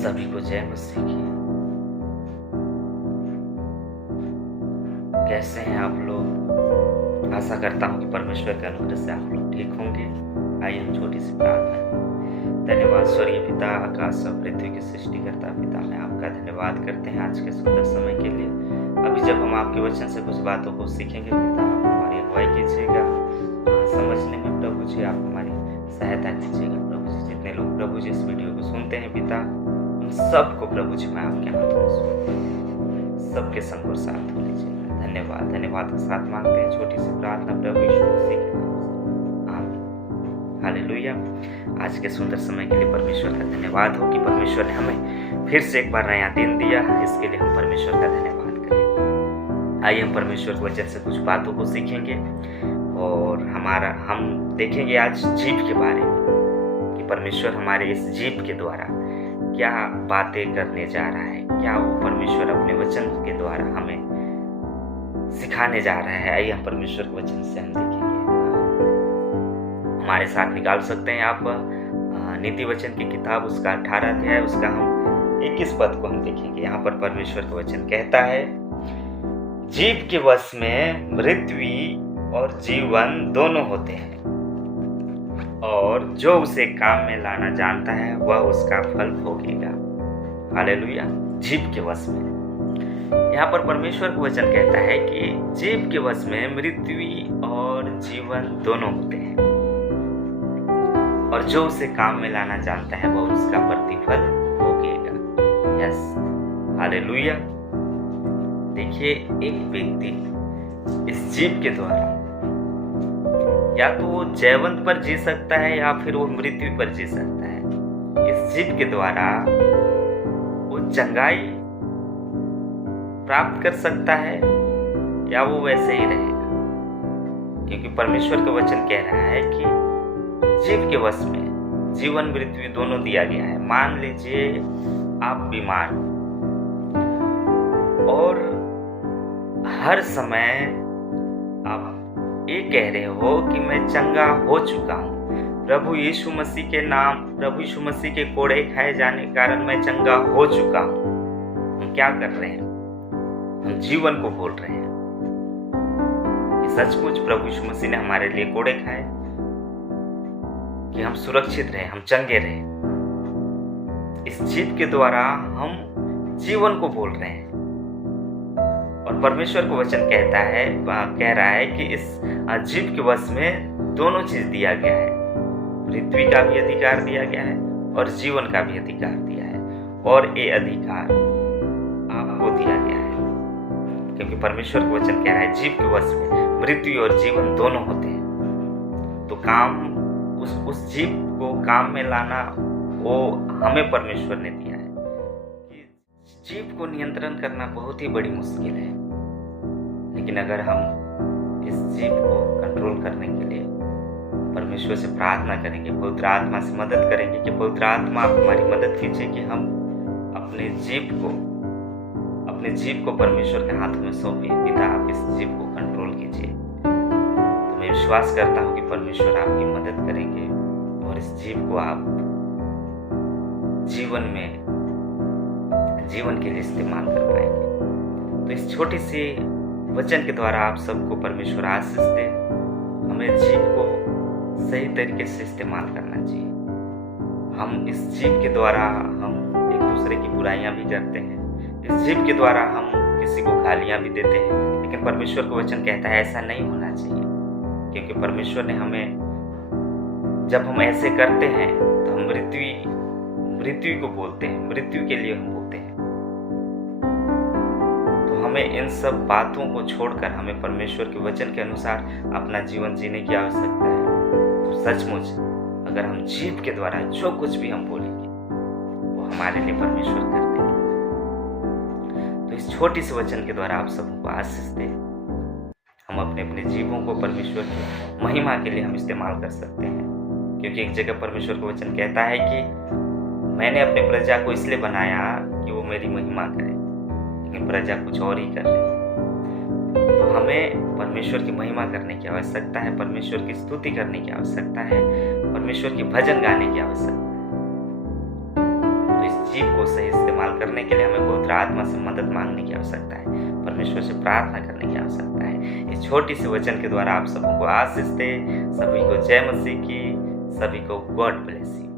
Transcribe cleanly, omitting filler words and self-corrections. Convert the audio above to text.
सभी को जय मसीह की। कैसे हैं आप लोग? आशा करता हूँ कि परमेश्वर के अनुग्रह से आप लोग ठीक होंगे। आइए हम छोटी सी प्रार्थना। धन्यवाद स्वर्गीय पिता, आकाश और पृथ्वी के सृष्टिकर्ता पिता, मैं आपका धन्यवाद करते हैं आज के सुंदर समय के लिए। अभी जब हम आपके वचन से कुछ बातों को सीखेंगे पिता, आप हमारी अगुवाई कीजिएगा समझने में। प्रभु जी आप हमारी सहायता कीजिएगा। प्रभु जी जितने लोग प्रभु जी इस वीडियो को सुनते हैं पिता, उन सबको प्रभु जी मैं आपके हाथों में सौंपता, सबके संग और साथ हो लीजिएगा। धन्यवाद के साथ मांगते हैं छोटी सी प्रार्थना प्रभु यीशु मसीह के नाम से, आमीन। हालेलुया। आज के सुंदर समय के लिए परमेश्वर का धन्यवाद हो कि परमेश्वर ने हमें फिर से एक बार नया दिन दिया, इसके लिए हम परमेश्वर का धन्यवाद करें। आइए हम परमेश्वर के वचन से कुछ बातों को सीखेंगे और हम देखेंगे आज जीभ के बारे में कि परमेश्वर हमारे इस जीभ के द्वारा क्या बातें करने जा रहा है, क्या वो परमेश्वर अपने वचन के द्वारा हमें सिखाने जा रहा है। आइए हम परमेश्वर के वचन से हम देखेंगे। हमारे साथ निकाल सकते हैं आप नीति वचन की किताब, उसका 18 अध्याय, उसका हम 21 पद को हम देखेंगे। यहाँ पर परमेश्वर का वचन कहता है, जीभ के वश में मृत्यु और जीवन दोनों होते हैं, और जो उसे काम में लाना जानता है वह उसका फल भोगेगा। हालेलुया। जीभ के वश में, यहाँ पर परमेश्वर का वचन कहता है कि जीभ के वश में मृत्यु और जीवन दोनों होते हैं, और जो उसे काम में लाना जानता है वह उसका प्रतिफल भोगेगा। Yes, hallelujah. देखिए, एक व्यक्ति इस जीभ के द्वारा या तो वो जयवंत पर जी सकता है या फिर वो मृत्यु पर जी सकता है। इस जीभ के द्वारा वो चंगाई प्राप्त कर सकता है या वो वैसे ही रहेगा, क्योंकि परमेश्वर का वचन कह रहा है कि जीभ के वश में जीवन मृत्यु दोनों दिया गया है। मान लीजिए आप बीमार हो और हर समय आप ये कह रहे हो कि मैं चंगा हो चुका हूँ, प्रभु यीशु मसीह के नाम, प्रभु यीशु मसीह के कोड़े खाए जाने के कारण मैं चंगा हो चुका हूँ। हम क्या कर रहे हैं? हम जीवन को बोल रहे हैं कि सचमुच प्रभु यीशु मसीह ने हमारे लिए कोड़े खाए कि हम सुरक्षित रहे, हम चंगे रहे। इस जीभ के द्वारा हम जीवन को बोल रहे हैं, और परमेश्वर का वचन कह रहा है कि इस जीभ के वश में दोनों चीज दिया गया है। पृथ्वी का भी अधिकार दिया गया है और जीवन का भी अधिकार दिया है, और ये अधिकार आपको दिया गया है, क्योंकि परमेश्वर का वचन कह रहा है जीभ के वश में मृत्यु और जीवन दोनों होते हैं। तो काम उस जीभ को काम में लाना वो हमें परमेश्वर ने दिया है। जीभ को नियंत्रण करना बहुत ही बड़ी मुश्किल है, लेकिन अगर हम इस जीभ को कंट्रोल करने के लिए परमेश्वर से प्रार्थना करेंगे, पवित्र आत्मा से मदद करेंगे कि पवित्र आत्मा आप हमारी मदद कीजिए कि हम अपने जीभ को परमेश्वर के हाथ में सौंपें। पिता, आप इस जीभ को कंट्रोल कीजिए। तो मैं विश्वास करता हूँ कि परमेश्वर आपकी मदद करेंगे और इस जीभ को आप जीवन के लिए इस्तेमाल कर पाएंगे। तो इस छोटी सी वचन के द्वारा आप सबको परमेश्वर आशीष दे। हमें जीभ को सही तरीके से इस्तेमाल करना चाहिए। हम इस जीभ के द्वारा हम एक दूसरे की बुराइयां भी करते हैं, इस जीभ के द्वारा हम किसी को गालियां भी देते हैं, लेकिन परमेश्वर का वचन कहता है ऐसा नहीं होना चाहिए, क्योंकि परमेश्वर ने हमें, जब हम ऐसे करते हैं तो हम मृत्यु को बोलते हैं, मृत्यु के लिए हम बोलते हैं। तो हमें इन सब बातों को छोड़कर हमें परमेश्वर के वचन के अनुसार अपना जीवन जीने की आवश्यकता है। तो सचमुच अगर हम जीभ के द्वारा जो कुछ भी हम बोलेंगे वो हमारे लिए परमेश्वर कर देंगे। तो इस छोटी सी वचन के द्वारा आप सबको आशीष दे। हम अपने अपने जीवों को परमेश्वर की महिमा के लिए हम इस्तेमाल कर सकते हैं, क्योंकि एक जगह परमेश्वर का वचन कहता है कि मैंने अपनी प्रजा को इसलिए बनाया कि वो मेरी महिमा करे, लेकिन प्रजा कुछ और ही कर रही है। तो हमें परमेश्वर की महिमा करने की आवश्यकता है, परमेश्वर की स्तुति करने की आवश्यकता है, परमेश्वर की भजन गाने की आवश्यकता है। तो इस जीभ को सही इस्तेमाल करने के लिए हमें पवित्र आत्मा से मदद मांगने की आवश्यकता है, परमेश्वर से प्रार्थना करने की आवश्यकता है। इस छोटी सी वचन के द्वारा आप सबों को आशीष दे। सभी को जय मसीह की, सभी को गॉड ब्लेस यू।